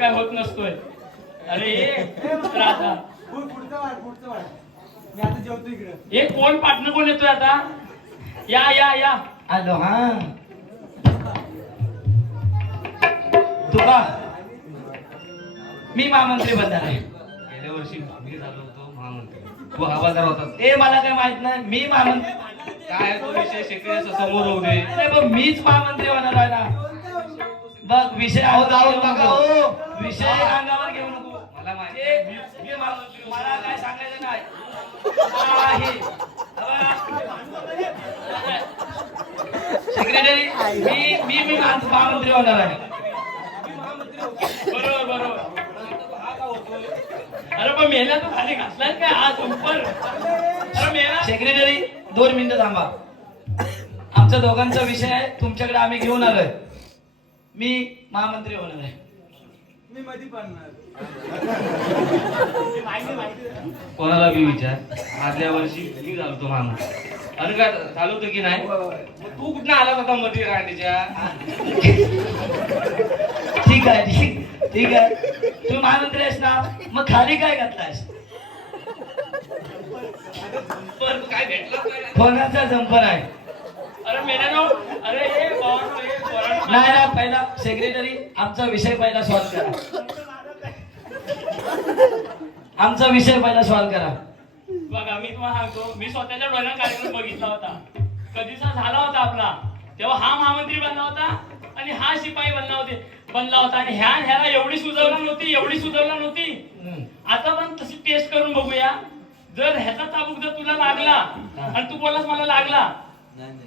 काय होत नसतोय. अरे राधा मी आता जेवतो इकडे. हे कोण पार्टनर कोण येतोय आता? या या या. आलो हा तुका मी महामंत्री बनणार आहे. गेल्या वर्षी मी झालो होतो महामंत्री, तू हवालदार होता. ए मला काय माहित नाही. मी महामंत्री काय तो विषय शेकडे समोर होऊ दे. अरे बघ मीच महामंत्री होणार आहे ना. बघ विषय जाऊ नका हो. विषय अंगावर घेऊ नको. मला माहिती ए, मी महामंत्री मला काय सांगायचं नाही. सेक्रेटरी मी महामंत्री होणार आहे. बरोबर बरोबर. अरे पण मेला तू खाली घासलाय काय आज उपर? अरे मेला. सेक्रेटरी 2 मिनिटं थांबा. आमच्या दोघांचा विषय आहे, तुमच्याकडे आम्ही घेऊन आलोय. मी महामंत्री होणार आहे. मी मध्ये पडणार. कोणाला बी विचार, आदल्या वर्षी मी झालो होतो महामंत्री. अरे काय झालं होतं की नाही? मग तू कुठं आला होता मध्ये रांडीच्या? ठीक आहे ठीक आहे. तू महामंत्री आहेस ना, मग खाली काय घातलायस? पण काय भेटलं काय? फोनाचा जंपर आहे. अरे मेला नो. अरे हे नाही ना, पहिला सेक्रेटरी आमचा विषय पहिला सॉल्व करा. आमचा विषय पहिला सॉल्व करा. बघा मी तुम्हाला सांगतो, मी स्वतःच्या डोळ्याने कार्यक्रम बघितला होता. कधीचा झाला होता आपला, तेव्हा हा महामंत्री बनला होता आणि हा शिपाई बनला होता आणि ह्याला एवढी सुचवला नव्हती. आता पण तशी टेस्ट करून बघूया. जर ह्याचा चाबूक जर तुला लागला आणि तू बोललास मला लागला,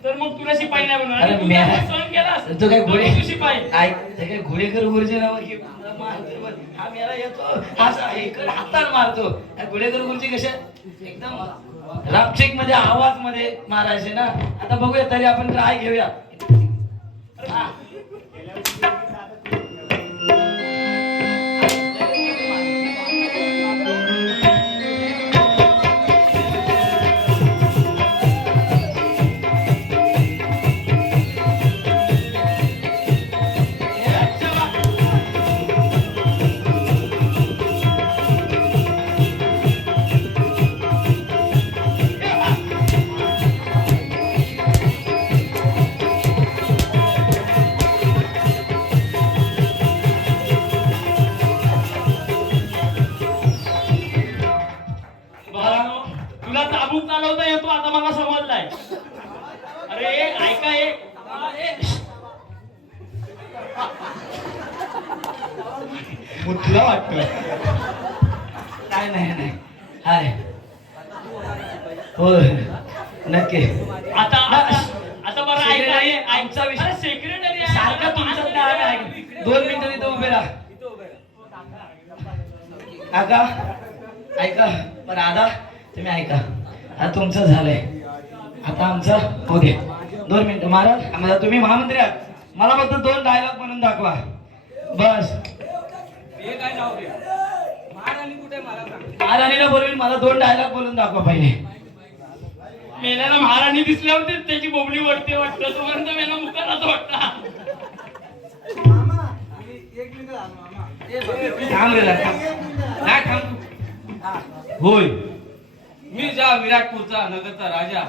तर मग तुला शिपाई नाही बनवणार. अरे तू मी सहन केलास तू काय घोडे तू शिपाई. ऐक, ते काय घोडेकर गुरुजी नाव की हा मेला येतो असा इकडे हाताने मारतो. घोडेकर गुरुजी कसे एकदम रापचिक मध्ये आवाज मध्ये मारायचे ना. आता बघूया, तरी आपण ट्राय घेऊया. हा. तुला चाबूक चालवता येतो आता मला समजलाय. अरे ऐका हे मुतला वाटतं. काय नाही हाय हो नक्की. आता बरं ऐका हे आमचा विषय सेक्रेटरी सारखा तुमचं नाव आहे. 2 मिनिटं तिथं उभे राहा. काका ऐका बरं. दादा तुम्ही ऐका. आता तुमचं झालंय, आता आमचं होऊ दे. 2 मिनिटं. महाराज तुम्ही महामंत्री आहात, मला फक्त 2 डायलॉग म्हणून दाखवा बस. हे काय नाव घे? महाराणी कुठे मला सांग. महाराणीला बोलून मला 2 डायलॉग बोलून दाखवा पहिले. मेल्याला महाराणी दिसल्यावर त्याची बोबडी वरती वाटतं. तोपर्यंत मेला मुखात वाटता. मामा एक मिनिट झालं मामा. थांब रे जरा. नाही थांब. होय, मी ज्या विराटपूरचा नगरचा राजा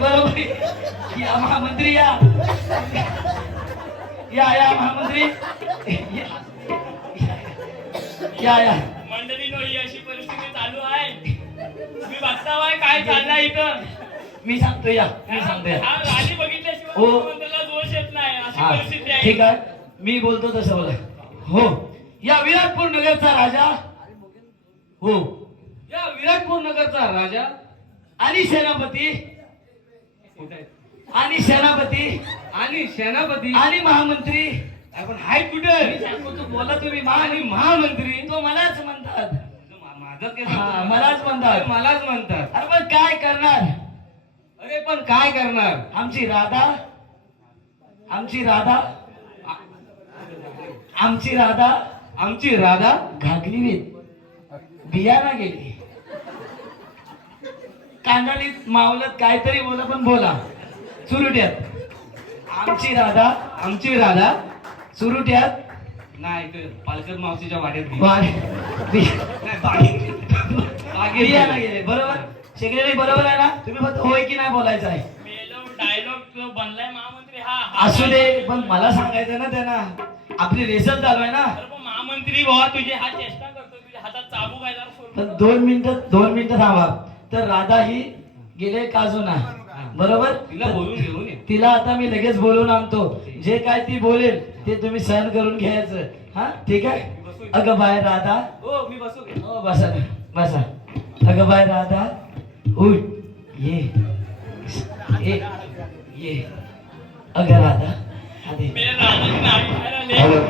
बरोबर. या महामंत्री या महामंत्री या. मंडळी ही अशी परिस्थिती चालू आहे. तुम्ही बघताय काय चाललंय इथं. मी सांगतो या. हा राणी बघितल्याशिवाय हो. मुख्यमंत्र्याला दोष येत नाही. अशी हा परिस्थिती आहे. ठीक आहे, मी बोलतो तसं बोला. हो, या विराटपूर नगरचा राजा. हो, या विराटपूर नगरचा राजा आणि सेनापती कुठे आहे? आणि सेनापती आणि सेनापती आणि महामंत्री. आपण हाय कुठे? मी सांगतो, तू बोला तुम्ही आणि महामंत्री तो मलाच म्हणतात. माझं काय हा, सांगतो? मलाच म्हणतात. मलाच म्हणतात. अरे पण काय करणार. अरे पण काय करणार? आमची राधा आमची राधा घागरीत बियाणा गेली. कांडालीत मावलत काहीतरी बोला, पण बोला चुरट्यात. आमची राधा सुरुट्यात नाही ते पालकर मावशीच्या वाड्यात गेली. बागेत गेले. बरोबर सेक्रेटरी बरोबर आहे ना? तुम्ही फक्त होय की नाही बोलायचं आहे. डायलॉग जो बनलाय महामंत्री हा असू दे पण मला सांगायचं ना त्यांना आपली रेसल चालू आहे ना. तर मग महामंत्री बाबा तुझे हा चेष्टा करतो तुझ्या हातात चाबूक आहे जरा सोड. पण 2 मिनिटं थांबा. तर राधा ही गेले काजूना बरोबर. तिला बोलून घेऊन ये. तिला आता मी लगेच बोलून आणतो. जे काय ती बोलेल ते तुम्ही सहन करून घ्यायचं. हा ठीक आहे. अगं बाय राधा. हो मी बसू घे. हो बसा ना, बसा. अगं बाय राधा उठ ये ये अगं राधा आधी. मी रानाची नाडी खायला आले.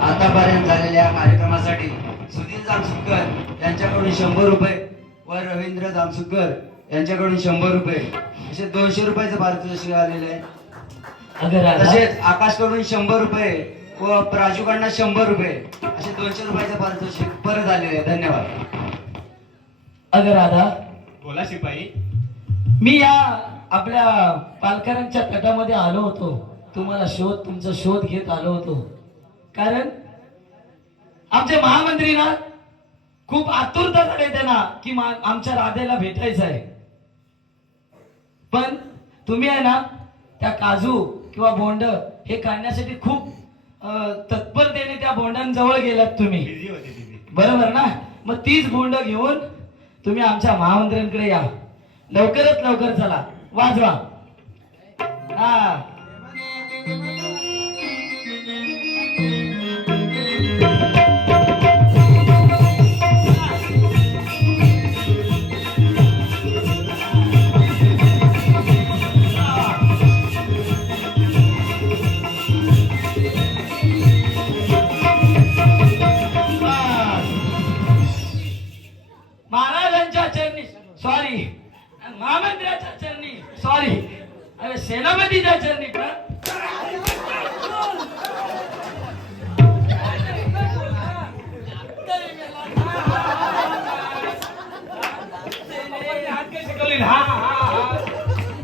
आतापर्यंत झालेल्या कार्यक्रमासाठी सुधीर जामसुकर यांच्याकडून 100 रुपये व रवींद्र जामसुकर यांच्याकडून 100 रुपये असे 200 रुपयाचं पारितोषिक आलेलं आहे. अगं राधा तसेच आकाशकडून 100 रुपये व प्राजूकडनं 100 रुपये असे 200 रुपयाचं पारितोषिक परत आलेले आहे. धन्यवाद. अगं राधा बोला शिपाई. मी या आपल्या पालकरांच्या तटामध्ये आलो होतो. तुम्हाला तुमचा शोध घेत आलो होतो. कारण आमचे महामंत्री ना खूप आतुरता झाली त्यांना की आमच्या राधेला भेटायचं आहे. पण तुम्ही आहे ना त्या काजू किंवा बोंड हे काढण्यासाठी खूप तत्परतेने त्या बोंडांजवळ गेलात तुम्ही. बरोबर ना. मग तीच बोंड घेऊन तुम्ही आमच्या महामंत्र्यांकडे या. लवकरात लवकर चला. वाजवा. हा महाराजांच्या चरणी सॉरी, महामंत्र्याच्या चरणी सॉरी, अरे सेनापतीच्या चरणी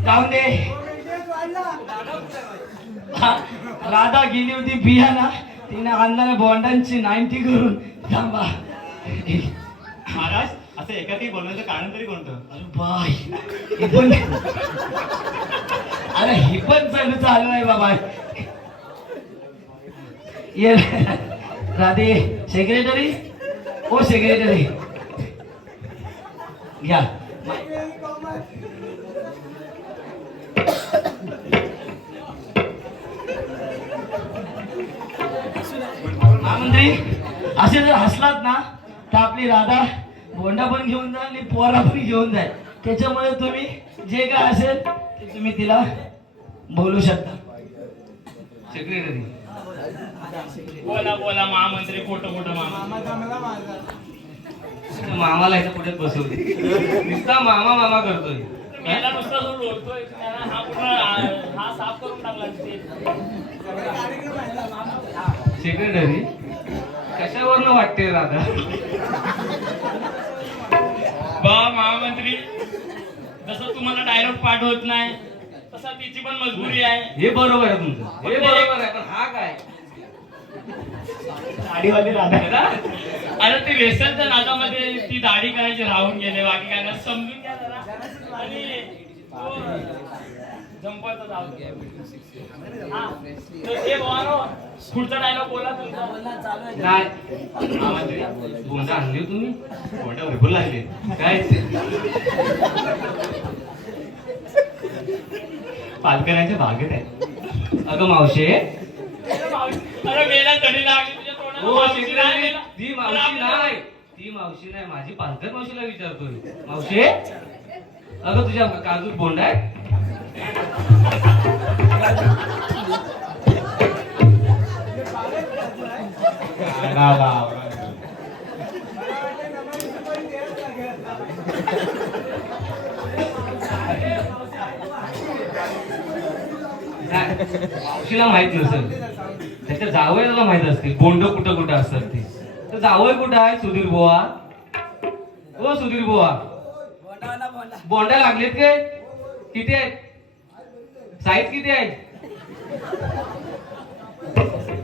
जाऊन दे. राधा गेली होती बियाना तिने आणल्याने बॉन्डांची 90 करून थांबा. महाराज असं एकाकी बोलण्याचं कारण तरी कोणतं? अरे बाय ही पण अरे ही पण चालू आहे बाबा. ये राधे. सेक्रेटरी ओ सेक्रेटरी घ्या. महामंत्री असे जर हसलात ना तर आपली राधा बोंडा पण घेऊन जा आणि पोरा पण घेऊन जाईल. त्याच्यामुळे तुम्ही जे काय असेल ते तुम्ही तिला बोलू शकता. सेक्रेटरी बोला बोला महामंत्री. खोटं मामा. मामा जमला माझा. मामाला इथं पुढे बसवली. नुसता मामा मामा करतोय. मेला नुसता जो लोळतोय त्याला हा पूर्ण हा साफ करून टाकला स्टेज. सगळे कार्यक्रम आहे ना, मामा. सेक्रेटरी कशावरनं वाटते राधा? बा महामंत्री जसं तुम्हाला डायलॉग पाठवत नाही तसा तिची पण मजबुरी आहे. हे बरोबर आहे तुमचं. हे बरोबर आहे पण हा काय साडीवाली राधा अरे ती रेसलच्या नादामध्ये ती दाढी करायची राहून गेले. बाकी काय नाही. समजून घ्या जरा. आणि जंपायचं जाऊ दे. हा. तर हे बोला पुढचा डायलॉग बोला तुमचा. नाही महामंत्री गोंडा आणली हो तुम्ही. गोंडा भरपूर लागले काय पालकरांच्या बागेत आहे. अगं मावशे. अरे मेला तडी लागली तुझ्या तोंडाला. हो मावशी नाही सेक्रेटरी मेला. ती मावशी नाही. ती मावशी नाही माझी पालकर मावशीला विचारतोय. मावशे अगं तुझ्या काजूत बोंड आहे. मावशीला माहित नसेल. त्याच्या जावयाला माहित असतील बोंड कुठं कुठं असतात ते. तर जावय कुठं आहे सुधीर बुवा? हो सुधीर बुवा बोंडा लागलेत काय? किती आहेत? साईज किती आहे?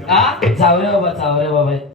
हा चावरे बाबा